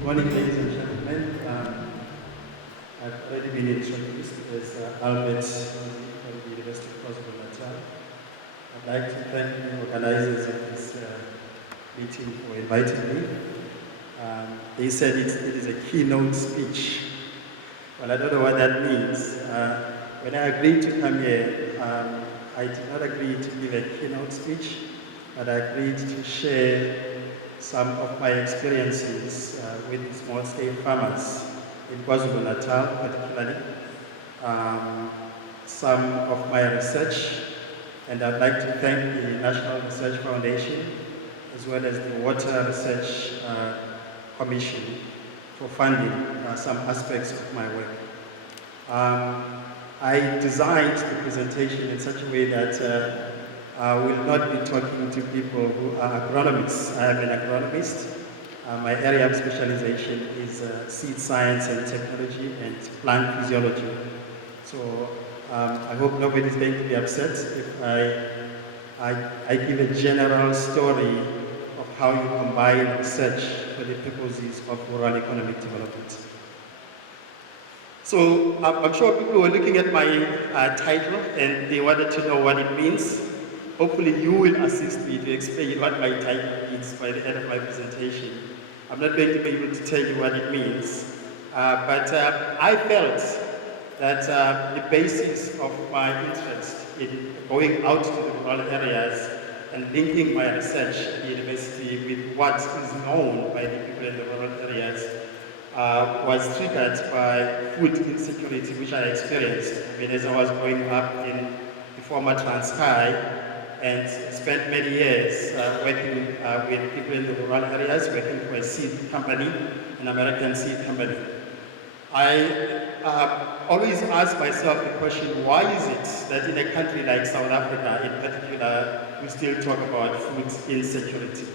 Good morning, ladies and gentlemen. I've already been introduced as Albert from the University of KwaZulu-Natal. I'd like to thank the organizers of this meeting for inviting me. They said it is a keynote speech. Well, I don't know what that means. When I agreed to come here, I did not agree to give a keynote speech, but I agreed to share some of my experiences with small-scale farmers in KwaZulu-Natal particularly, some of my research, and I'd like to thank the National Research Foundation as well as the Water Research Commission for funding some aspects of my work. I designed the presentation in such a way that I will not be talking to people who are agronomists. I am an agronomist. My area of specialization is seed science and technology and plant physiology. So I hope nobody is going to be upset if I give a general story of how you combine research for the purposes of rural economic development. So I'm sure people were looking at my title and they wanted to know what it means. Hopefully you will assist me to explain what my title means by the end of my presentation. I'm not going to be able to tell you what it means, but I felt that the basis of my interest in going out to the rural areas and linking my research at the university with what is known by the people in the rural areas was triggered by food insecurity, which I experienced. I mean, as I was growing up in the former Transkei, and spent many years working with people in the rural areas, working for a seed company, an American seed company. I always ask myself the question, why is it that in a country like South Africa, in particular, we still talk about food insecurity?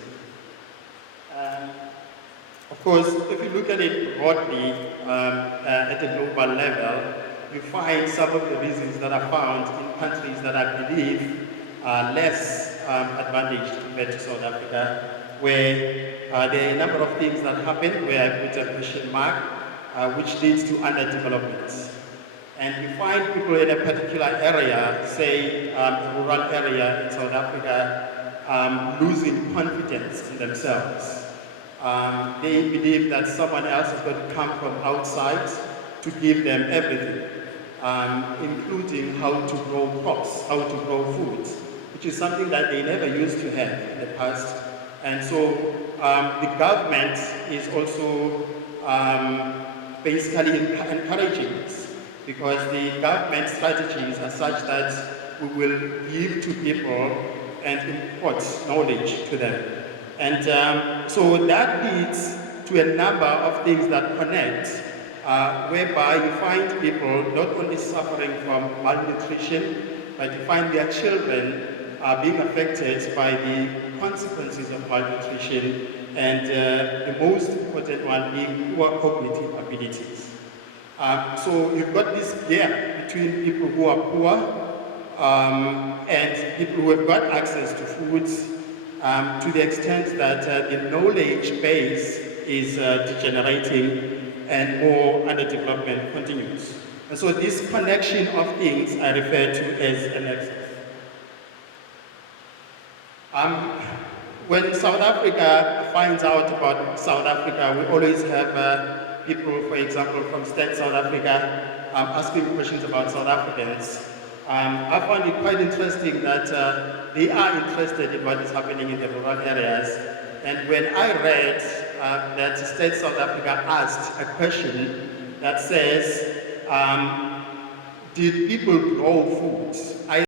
Of course, if you look at it broadly, at a global level, you find some of the reasons that are found in countries that I believe are less advantaged compared to South Africa, where there are a number of things that happen where I put a question mark, which leads to underdevelopment. And you find people in a particular area, say a rural area in South Africa, losing confidence in themselves. They believe that someone else is going to come from outside to give them everything, including how to grow crops, how to grow food, which is something that they never used to have in the past. And so the government is also basically encouraging this, because the government strategies are such that we will give to people and import knowledge to them. And so that leads to a number of things that connect, whereby you find people not only suffering from malnutrition, but you find their children are being affected by the consequences of malnutrition, and the most important one being poor cognitive abilities. So you've got this gap between people who are poor and people who have got access to food, to the extent that the knowledge base is degenerating and more underdevelopment continues. And so this connection of things I refer to as a nexus. When South Africa finds out about South Africa, we always have people, for example, from State South Africa, asking questions about South Africans. I found it quite interesting that they are interested in what is happening in the rural areas. And when I read that State South Africa asked a question that says, did people grow food?